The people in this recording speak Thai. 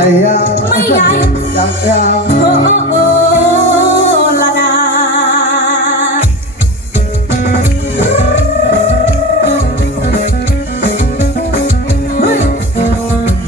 ไม่ได้ยังยั